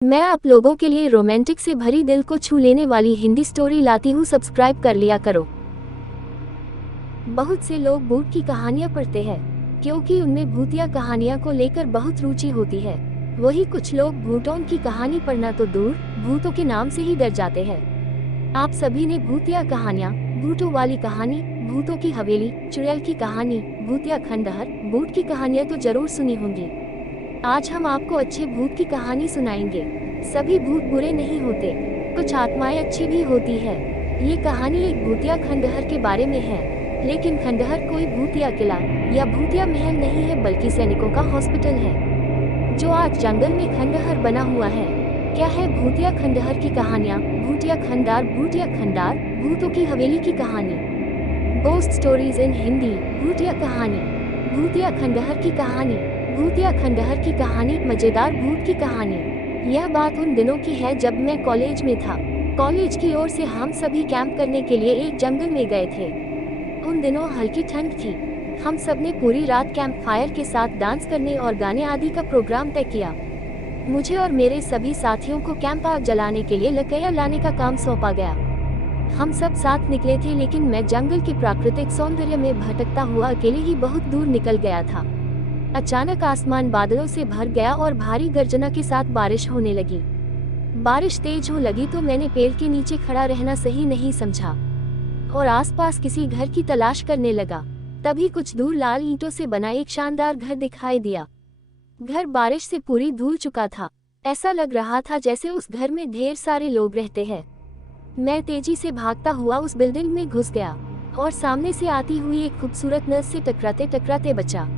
मैं आप लोगों के लिए रोमांटिक से भरी दिल को छू लेने वाली हिंदी स्टोरी लाती हूँ। सब्सक्राइब कर लिया करो। बहुत से लोग भूत की कहानियाँ पढ़ते हैं क्योंकि उनमें भूतिया कहानियाँ को लेकर बहुत रुचि होती है। वही कुछ लोग भूतों की कहानी पढ़ना तो दूर, भूतों के नाम से ही डर जाते हैं। आप सभी ने भूतिया कहानियाँ, भूतों वाली कहानी, भूतों की हवेली, चुड़ैल की कहानी, भूतिया खंडहर, भूत की कहानियाँ तो जरूर सुनी होंगी। आज हम आपको अच्छे भूत की कहानी सुनाएंगे। सभी भूत बुरे नहीं होते, कुछ आत्माएं अच्छी भी होती है। ये कहानी एक भूतिया खंडहर के बारे में है, लेकिन खंडहर कोई भूतिया किला या भूतिया महल नहीं है, बल्कि सैनिकों का हॉस्पिटल है जो आज जंगल में खंडहर बना हुआ है। क्या है भूतिया खंडहर की कहानियाँ? भूतिया खंडार, भूतों की हवेली की कहानी। Ghost stories in Hindi. भूतिया कहानी, भूतिया खंडहर की कहानी। भूतिया खंडहर की कहानी, मजेदार भूत की कहानी। यह बात उन दिनों की है जब मैं कॉलेज में था। कॉलेज की ओर से हम सभी कैंप करने के लिए एक जंगल में गए थे। उन दिनों हल्की ठंड थी। हम सब ने पूरी रात कैंप फायर के साथ डांस करने और गाने आदि का प्रोग्राम तय किया। मुझे और मेरे सभी साथियों को कैंप आग जलाने के लिए लकड़ियां लाने का काम सौंपा गया। हम सब साथ निकले थे, लेकिन मैं जंगल के प्राकृतिक सौंदर्य में भटकता हुआ अकेले ही बहुत दूर निकल गया था। अचानक आसमान बादलों से भर गया और भारी गर्जना के साथ बारिश होने लगी। बारिश तेज हो लगी तो मैंने पेड़ के नीचे खड़ा रहना सही नहीं समझा और आसपास किसी घर की तलाश करने लगा। तभी कुछ दूर लाल ईंटों से बना एक शानदार घर दिखाई दिया। घर बारिश से पूरी धुल चुका था। ऐसा लग रहा था जैसे उस घर में ढेर सारे लोग रहते हैं। मैं तेजी से भागता हुआ उस बिल्डिंग में घुस गया और सामने से आती हुई एक खूबसूरत नर्स से टकराते टकराते बचा।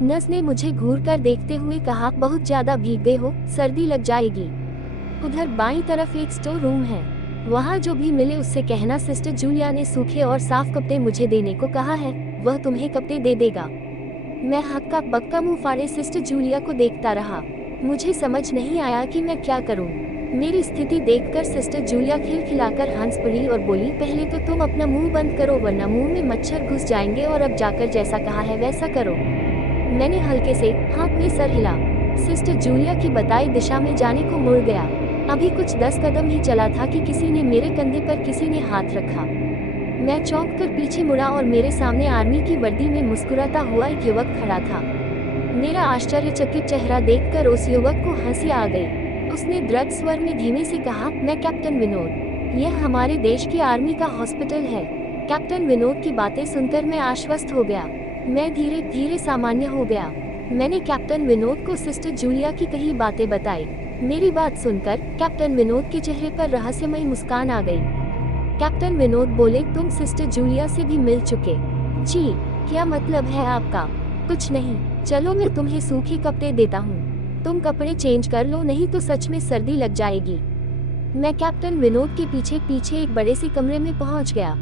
नर्स ने मुझे घूर कर देखते हुए कहा, बहुत ज्यादा भीग गए हो, सर्दी लग जाएगी। उधर बाईं तरफ एक स्टोर रूम है, वहाँ जो भी मिले उससे कहना सिस्टर जूलिया ने सूखे और साफ कपड़े मुझे देने को कहा है, वह तुम्हें कपड़े दे देगा। मैं हक्का बक्का मुंह फाड़े सिस्टर जूलिया को देखता रहा। मुझे समझ नहीं आया कि मैं क्या करूं। मेरी स्थिति देखकर सिस्टर जूलिया खिलखिलाकर हंस पड़ी और बोली, पहले तो तुम अपना मुंह बंद करो वरना मुंह में मच्छर घुस जाएंगे, और अब जाकर जैसा कहा है वैसा करो। मैंने हल्के से हाथ में सर हिला। सिस्टर जूलिया की बताई दिशा में जाने को मुड़ गया। अभी कुछ 10 कदम ही चला था कि किसी ने मेरे कंधे पर किसी ने हाथ रखा। मैं चौंक कर पीछे मुड़ा और मेरे सामने आर्मी की वर्दी में मुस्कुराता हुआ एक युवक खड़ा था। मेरा आश्चर्यचकित चेहरा देखकर उस युवक को हंसी आ गई। उसने दृढ़ स्वर में धीमे से कहा, मैं कैप्टन विनोद, यह हमारे देश की आर्मी का हॉस्पिटल है। कैप्टन विनोद की बातें सुनकर मैं आश्वस्त हो गया। मैं धीरे धीरे सामान्य हो गया। मैंने कैप्टन विनोद को सिस्टर जूलिया की कही बातें बताई। मेरी बात सुनकर कैप्टन विनोद के चेहरे पर रहस्यमयी मुस्कान आ गई। कैप्टन विनोद बोले, तुम सिस्टर जूलिया से भी मिल चुके? जी, क्या मतलब है आपका? कुछ नहीं, चलो मैं तुम्हें सूखे कपड़े देता हूँ, तुम कपड़े चेंज कर लो, नहीं तो सच में सर्दी लग जाएगी। मैं कैप्टन विनोद के पीछे पीछे एक बड़े से कमरे में पहुँच गया।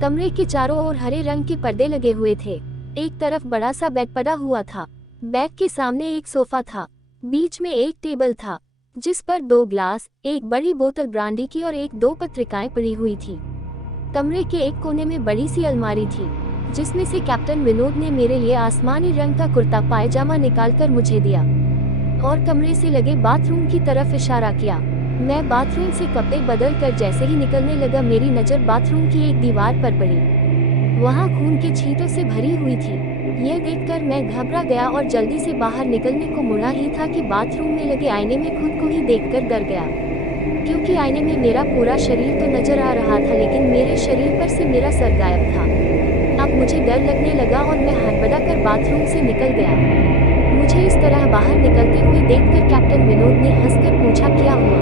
कमरे के चारों ओर हरे रंग के पर्दे लगे हुए थे। एक तरफ बड़ा सा बेड पड़ा हुआ था। बेड के सामने एक सोफा था। बीच में एक टेबल था जिस पर 2 ग्लास, एक बड़ी बोतल ब्रांडी की और 1-2 पत्रिकाएं पड़ी हुई थी। कमरे के एक कोने में बड़ी सी अलमारी थी जिसमें से कैप्टन विनोद ने मेरे लिए आसमानी रंग का कुर्ता पायजामा निकालकर मुझे दिया और कमरे से लगे बाथरूम की तरफ इशारा किया। मैं बाथरूम से कपड़े बदल कर जैसे ही निकलने लगा, मेरी नज़र बाथरूम की एक दीवार पर पड़ी। वहाँ खून के छींटों से भरी हुई थी। यह देखकर मैं घबरा गया और जल्दी से बाहर निकलने को मुड़ा ही था कि बाथरूम में लगे आईने में खुद को ही देखकर डर गया, क्योंकि आईने में मेरा पूरा शरीर तो नजर आ रहा था, लेकिन मेरे शरीर पर से मेरा सर गायब था। अब मुझे डर लगने लगा और मैं हड़बड़ा कर बाथरूम से निकल गया। मुझे इस तरह बाहर निकलते हुए देखकर कैप्टन विनोद ने हंसकर पूछा, क्या हुआ?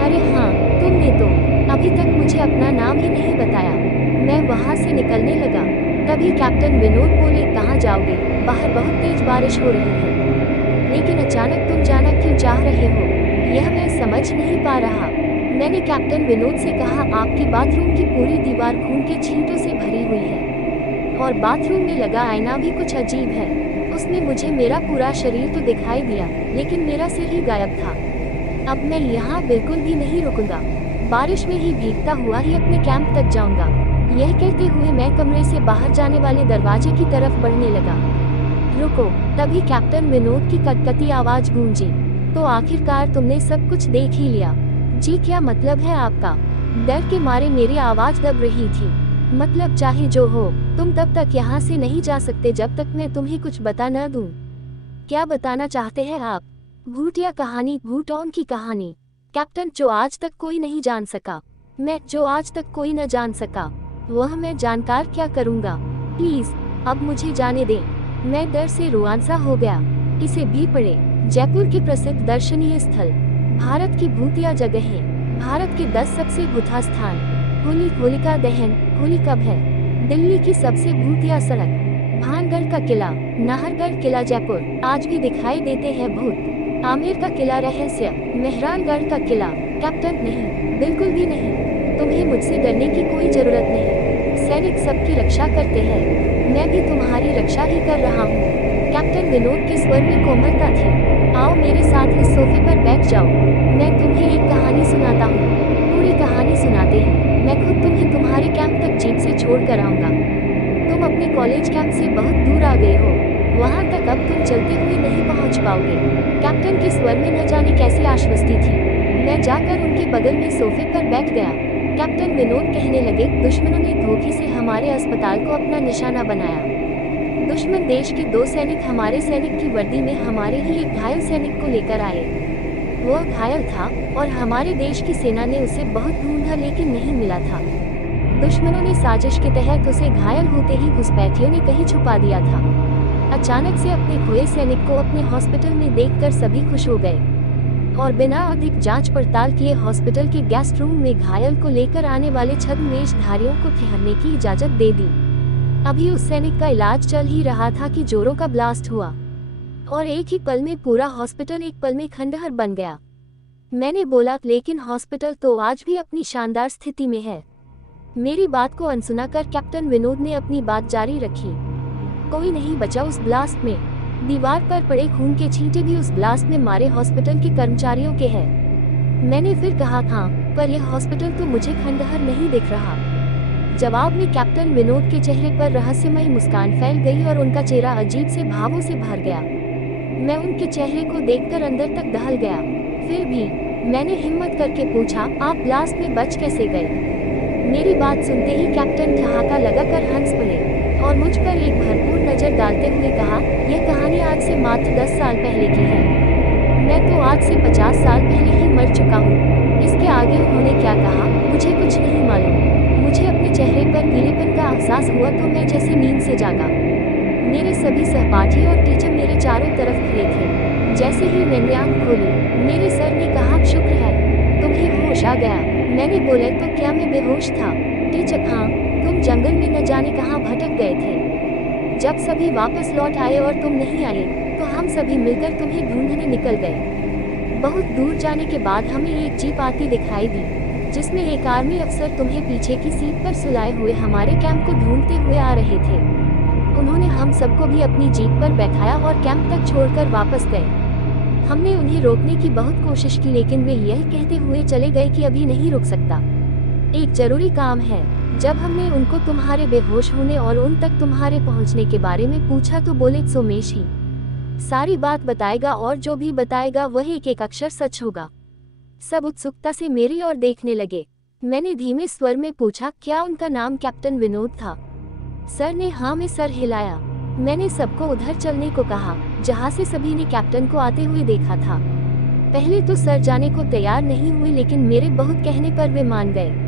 अरे हाँ, तुमने तो अभी तक मुझे अपना नाम ही नहीं बताया। मैं वहाँ से निकलने लगा। तभी कैप्टन विनोद बोले, कहाँ जाओगे? बाहर बहुत तेज बारिश हो रही है, लेकिन अचानक तुम जाना क्यों चाह रहे हो, यह मैं समझ नहीं पा रहा। मैंने कैप्टन विनोद से कहा, आपकी बाथरूम की पूरी दीवार खून के छींटों से भरी हुई है और बाथरूम में लगा आईना भी कुछ अजीब है। उसमें मुझे मेरा पूरा शरीर तो दिखाई दिया, लेकिन मेरा सिर ही गायब था। अब मैं यहाँ बिल्कुल भी नहीं रुकूंगा, बारिश में ही भीगता हुआ ही अपने कैंप तक जाऊंगा। यह कहते हुए मैं कमरे से बाहर जाने वाले दरवाजे की तरफ बढ़ने लगा। रुको! तभी कैप्टन विनोद की कटकटी आवाज गूंजी। तो आखिरकार तुमने सब कुछ देख ही लिया। जी क्या मतलब है आपका? डर के मारे मेरी आवाज दब रही थी। मतलब चाहे जो हो, तुम तब तक यहाँ से नहीं जा सकते जब तक मैं तुम्हें कुछ बता न दूं। क्या बताना चाहते हैं आप? भूतिया कहानी, भूटॉन की कहानी। कैप्टन, जो आज तक कोई नहीं जान सका। मैं, जो आज तक कोई न जान सका, वह मैं जानकर क्या करूँगा? प्लीज अब मुझे जाने दें। मैं डर से रुआंसा हो गया। इसे भी पढ़े। जयपुर के प्रसिद्ध दर्शनीय स्थल, भारत की भूतिया जगहें, भारत के 10 सबसे भूतिया स्थान, होलिका दहन। होली कब है? दिल्ली की सबसे भूतिया सड़क, भानगढ़ का किला, नाहरगढ़ किला जयपुर आज भी दिखाई देते हैं भूत। आमेर का किला रहस्य, मेहरानगढ़ का किला। कैप्टन नहीं, बिल्कुल भी नहीं। तुम्हें मुझसे डरने की कोई जरूरत नहीं। सैनिक सबकी रक्षा करते हैं, मैं भी तुम्हारी रक्षा ही कर रहा हूँ। कैप्टन विनोद के स्वर में कोमलता थी। आओ मेरे साथ इस सोफे पर बैठ जाओ, मैं तुम्हें एक कहानी सुनाता हूँ। पूरी कहानी सुनाते ही मैं खुद तुम्हें तुम्हारे कैंप तक जीप से छोड़ कर आऊंगा। तुम अपने कॉलेज कैंप से बहुत दूर आ गए हो, वहाँ तक अब तुम चलते हुए नहीं पहुँच पाओगे। कैप्टन के स्वर में न जाने कैसी आश्वस्ति थी। मैं जाकर उनके बगल में सोफे पर बैठ गया। कैप्टन विनोद कहने लगे, दुश्मनों ने धोखे से हमारे अस्पताल को अपना निशाना बनाया। दुश्मन देश के 2 सैनिक हमारे सैनिक की वर्दी में हमारे ही एक घायल सैनिक को लेकर आए। वह घायल था और हमारे देश की सेना ने उसे बहुत ढूंढा लेकिन नहीं मिला था। दुश्मनों ने साजिश के तहत उसे घायल होते ही घुसपैठियों ने कहीं छुपा दिया था। अचानक से अपने खोए सैनिक को अपने हॉस्पिटल में देखकर सभी खुश हो गए और बिना अधिक जांच पड़ताल किए हॉस्पिटल के गेस्ट रूम में घायल को लेकर आने वाले छद्मवेशधारियों को ठहरने की इजाजत दे दी। अभी उस सैनिक का इलाज चल ही रहा था कि जोरों का ब्लास्ट हुआ और एक ही पल में पूरा हॉस्पिटल एक पल में खंडहर बन गया। मैंने बोला, लेकिन हॉस्पिटल तो आज भी अपनी शानदार स्थिति में है। मेरी बात को अनसुना कर कैप्टन विनोद ने अपनी बात जारी रखी। कोई नहीं बचा उस ब्लास्ट में। दीवार पर पड़े खून के छींटे भी उस ब्लास्ट में मारे हॉस्पिटल के कर्मचारियों के हैं। मैंने फिर कहा, था पर यह हॉस्पिटल तो मुझे खंडहर नहीं दिख रहा। जवाब में कैप्टन विनोद के चेहरे पर रहस्यमयी मुस्कान फैल गई और उनका चेहरा अजीब से भावों से भर गया। मैं उनके चेहरे को देखकर अंदर तक दहल गया। फिर भी मैंने हिम्मत करके पूछा, आप ब्लास्ट में बच कैसे गए? मेरी बात सुनते ही कैप्टन ठहाका लगाकर हंस पड़े और मुझ पर एक भरपूर नजर डालते हुए कहा, यह कहानी आज से मात्र 10 साल पहले की है। मैं तो आज से 50 साल पहले ही मर चुका हूँ। इसके आगे उन्होंने क्या कहा मुझे कुछ नहीं मालूम। मुझे अपने चेहरे पर पीलेपन का एहसास हुआ तो मैं जैसे नींद से जागा। मेरे सभी सहपाठी और टीचर मेरे चारों तरफ खड़े थे। जैसे ही मैंने आँख खोली, मेरे सर ने कहा, शुक्र है तुम्हें होश आ गया। मैंने बोला, तो क्या मैं बेहोश था? टीचर, हाँ, तुम जंगल में न जाने कहाँ भटक गए थे। जब सभी वापस लौट आए और तुम नहीं आए तो हम सभी मिलकर तुम्हें ढूंढने निकल गए। बहुत दूर जाने के बाद हमें एक जीप आती दिखाई दी जिसमें एक आर्मी अफसर तुम्हें पीछे की सीट पर सुलाए हुए हमारे कैंप को ढूंढते हुए आ रहे थे। उन्होंने हम सबको भी अपनी जीप पर बैठाया और कैंप तक छोड़कर वापस गए। हमने उन्हें रोकने की बहुत कोशिश की लेकिन वे यह कहते हुए चले गए कि अभी नहीं रुक सकता, एक जरूरी काम है। जब हमने उनको तुम्हारे बेहोश होने और उन तक तुम्हारे पहुंचने के बारे में पूछा तो बोले, सोमेश ही सारी बात बताएगा और जो भी बताएगा वह एक एक अक्षर सच होगा। सब उत्सुकता से मेरी ओर देखने लगे। मैंने धीमे स्वर में पूछा, क्या उनका नाम कैप्टन विनोद था? सर ने हाँ में सर हिलाया। मैंने सबको उधर चलने को कहा जहाँ से सभी ने कैप्टन को आते हुए देखा था। पहले तो सर जाने को तैयार नहीं हुए लेकिन मेरे बहुत कहने पर वे मान गए।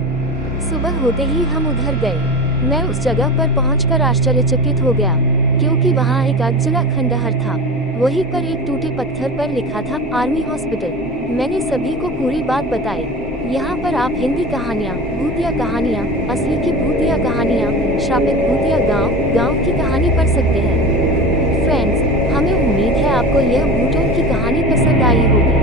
सुबह होते ही हम उधर गए। मैं उस जगह पर पहुंचकर आश्चर्यचकित हो गया क्योंकि वहाँ एक अधजला खंडहर था। वहीं पर एक टूटे पत्थर पर लिखा था, आर्मी हॉस्पिटल। मैंने सभी को पूरी बात बताई। यहाँ पर आप हिंदी कहानियाँ, भूतिया कहानियाँ, असली की भूतिया कहानियाँ, श्रापित भूतिया गांव की कहानी पढ़ सकते हैं। फ्रेंड्स, हमें उम्मीद है आपको यह भूतों की कहानी पसंद आई होगी।